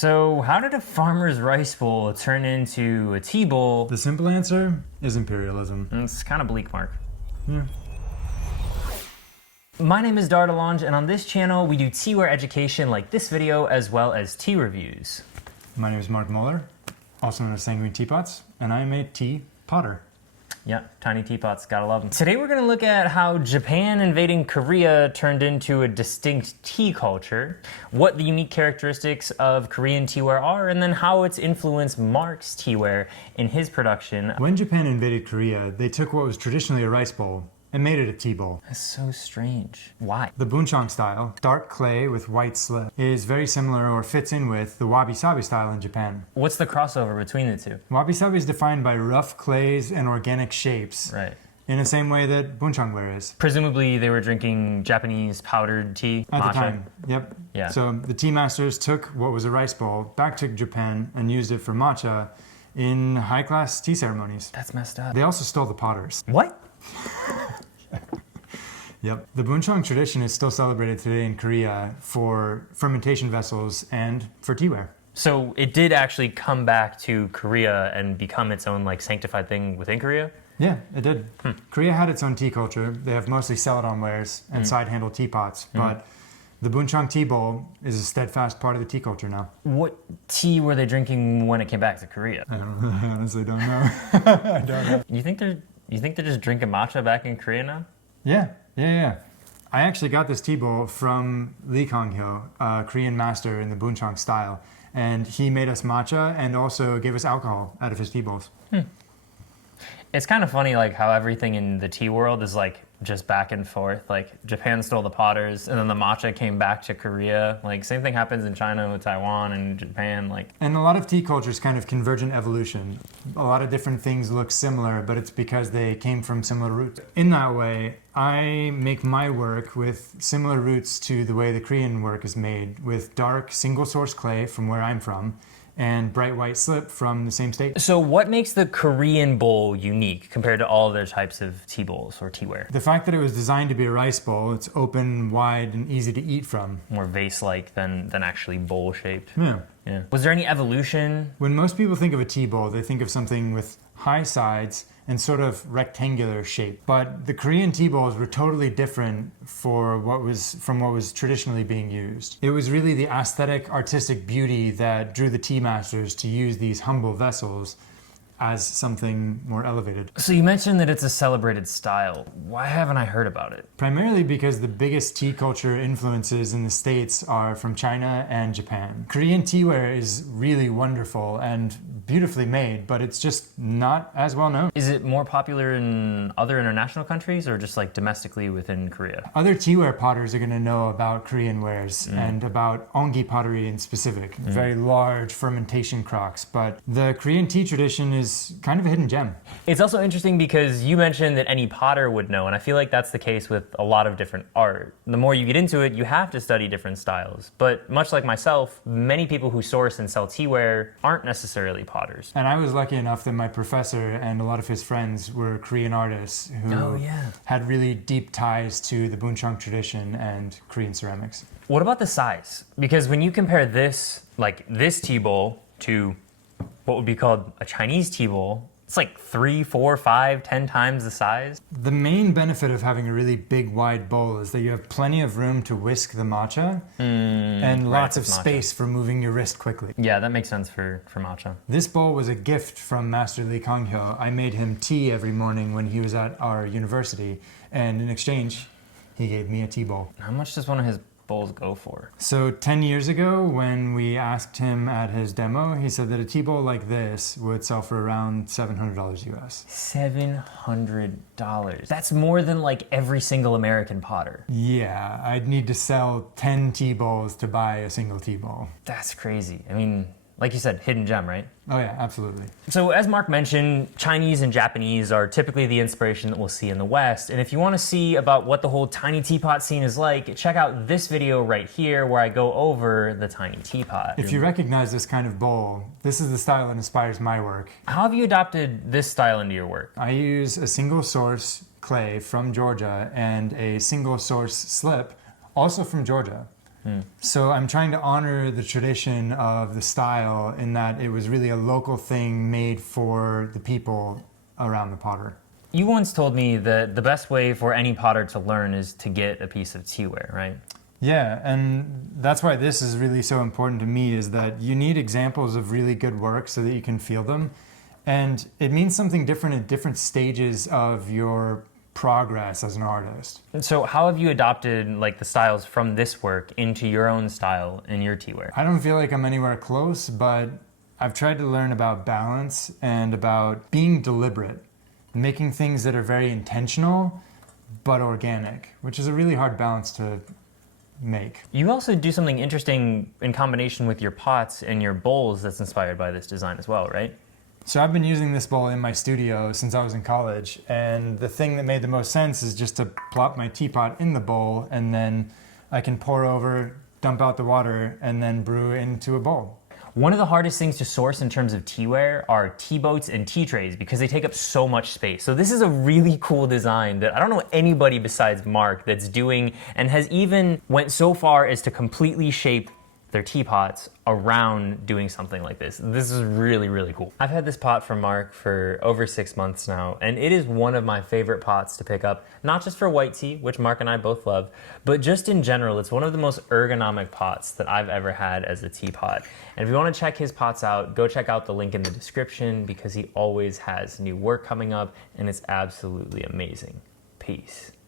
So how did a farmer's rice bowl turn into a tea bowl? The simple answer is imperialism. It's kind of bleak, Mark. Yeah. My name is Dardalange, and on this channel we do teaware education like this video, as well as tea reviews. My name is Mark Mohler, also known as Sanguine Teapots, and I am a tea potter. Yeah, tiny teapots, gotta love them. Today we're gonna look at how Japan invading Korea turned into a distinct tea culture, what the unique characteristics of Korean teaware are, and then how it's influenced Mark's teaware in his production. When Japan invaded Korea, they took what was traditionally a rice bowl and made it a tea bowl. That's so strange. Why? The Buncheong style, dark clay with white slip, is very similar or fits in with the Wabi Sabi style in Japan. What's the crossover between the two? Wabi Sabi is defined by rough clays and organic shapes. Right. In the same way that Buncheong ware is. Presumably they were drinking Japanese powdered tea, At matcha. the time, yep. Yeah. So the tea masters took what was a rice bowl back to Japan and used it for matcha in high-class tea ceremonies. That's messed up. They also stole the potters. What? Yep. The Buncheong tradition is still celebrated today in Korea for fermentation vessels and for teaware. So it did actually come back to Korea and become its own like sanctified thing within Korea? Yeah, it did. Korea had its own tea culture. They have mostly celadon wares and side-handle teapots, but the Buncheong tea bowl is a steadfast part of the tea culture now. What tea were they drinking when it came back to Korea? I honestly don't know. I don't know. You think they're just drinking matcha back in Korea now? Yeah. I actually got this tea bowl from Lee Kang-hyo, a Korean master in the Buncheong style, and he made us matcha and also gave us alcohol out of his tea bowls. It's kind of funny like how everything in the tea world is like just back and forth. Like Japan stole the potters and then the matcha came back to Korea. Like same thing happens in China with Taiwan and Japan. Like, And a lot of tea cultures kind of convergent evolution. A lot of different things look similar, but it's because they came from similar roots. In that way, I make my work with similar roots to the way the Korean work is made, with dark single source clay from where I'm from, and bright white slip from the same state. so what makes the Korean bowl unique compared to all other types of tea bowls or teaware? The fact that it was designed to be a rice bowl, it's open, wide, and easy to eat from. More vase-like than actually bowl-shaped. Yeah. Yeah. Was there any evolution? When most people think of a tea bowl, they think of something with high sides and sort of rectangular shape. But the Korean tea bowls were totally different from what was traditionally being used. It was really the aesthetic, artistic beauty that drew the tea masters to use these humble vessels as something more elevated. So you mentioned that it's a celebrated style. Why haven't I heard about it? Primarily because the biggest tea culture influences in the States are from China and Japan. Korean teaware is really wonderful and beautifully made, but it's just not as well known. Is it more popular in other international countries or just like domestically within Korea? Other teaware potters are going to know about Korean wares and about ongi pottery in specific, very large fermentation crocks, but the Korean tea tradition is kind of a hidden gem. It's also interesting because you mentioned that any potter would know, and I feel like that's the case with a lot of different art. The more you get into it, you have to study different styles. But much like myself, many people who source and sell teaware aren't necessarily potters. And I was lucky enough that my professor and a lot of his friends were Korean artists who had really deep ties to the Buncheong tradition and Korean ceramics. What about the size? Because when you compare this, like this tea bowl, to what would be called a Chinese tea bowl, it's like 3, 4, 5, 10 times the size. The main benefit of having a really big, wide bowl is that you have plenty of room to whisk the matcha and lots of space for moving your wrist quickly. Yeah, that makes sense for matcha. This bowl was a gift from Master Lee Kang-hyo. I made him tea every morning when he was at our university, and in exchange, he gave me a tea bowl. How much does one of his bowls go for? So 10 years ago, when we asked him at his demo, he said that a tea bowl like this would sell for around $700 US. $700. That's more than like every single American potter. Yeah, I'd need to sell 10 tea bowls to buy a single tea bowl. That's crazy. I mean, like you said, hidden gem, right? Oh yeah, absolutely. So as Mark mentioned, Chinese and Japanese are typically the inspiration that we'll see in the West. And if you want to see about what the whole tiny teapot scene is like, check out this video right here where I go over the tiny teapot. If you recognize this kind of bowl, this is the style that inspires my work. How have you adopted this style into your work? I use a single source clay from Georgia and a single source slip, also from Georgia. So I'm trying to honor the tradition of the style in that it was really a local thing made for the people around the potter. You once told me that the best way for any potter to learn is to get a piece of teaware, right? Yeah, and that's why this is really so important to me, is that you need examples of really good work so that you can feel them. And it means something different at different stages of your progress as an artist. And so how have you adopted like the styles from this work into your own style in your teaware? I don't feel like I'm anywhere close, but I've tried to learn about balance and about being deliberate, making things that are very intentional but organic, which is a really hard balance to make. You also do something interesting in combination with your pots and your bowls that's inspired by this design as well, right? So I've been using this bowl in my studio since I was in college, and the thing that made the most sense is just to plop my teapot in the bowl, and then I can pour over, dump out the water, and then brew into a bowl. One of the hardest things to source in terms of teaware are tea boats and tea trays because they take up so much space. So this is a really cool design that I don't know anybody besides Mark that's doing and has even went so far as to completely shape their teapots around doing something like this. This is really, really cool. I've had this pot from Mark for over 6 months now, and it is one of my favorite pots to pick up, not just for white tea, which Mark and I both love, but just in general, it's one of the most ergonomic pots that I've ever had as a teapot. And if you wanna check his pots out, go check out the link in the description because he always has new work coming up and it's absolutely amazing. Peace.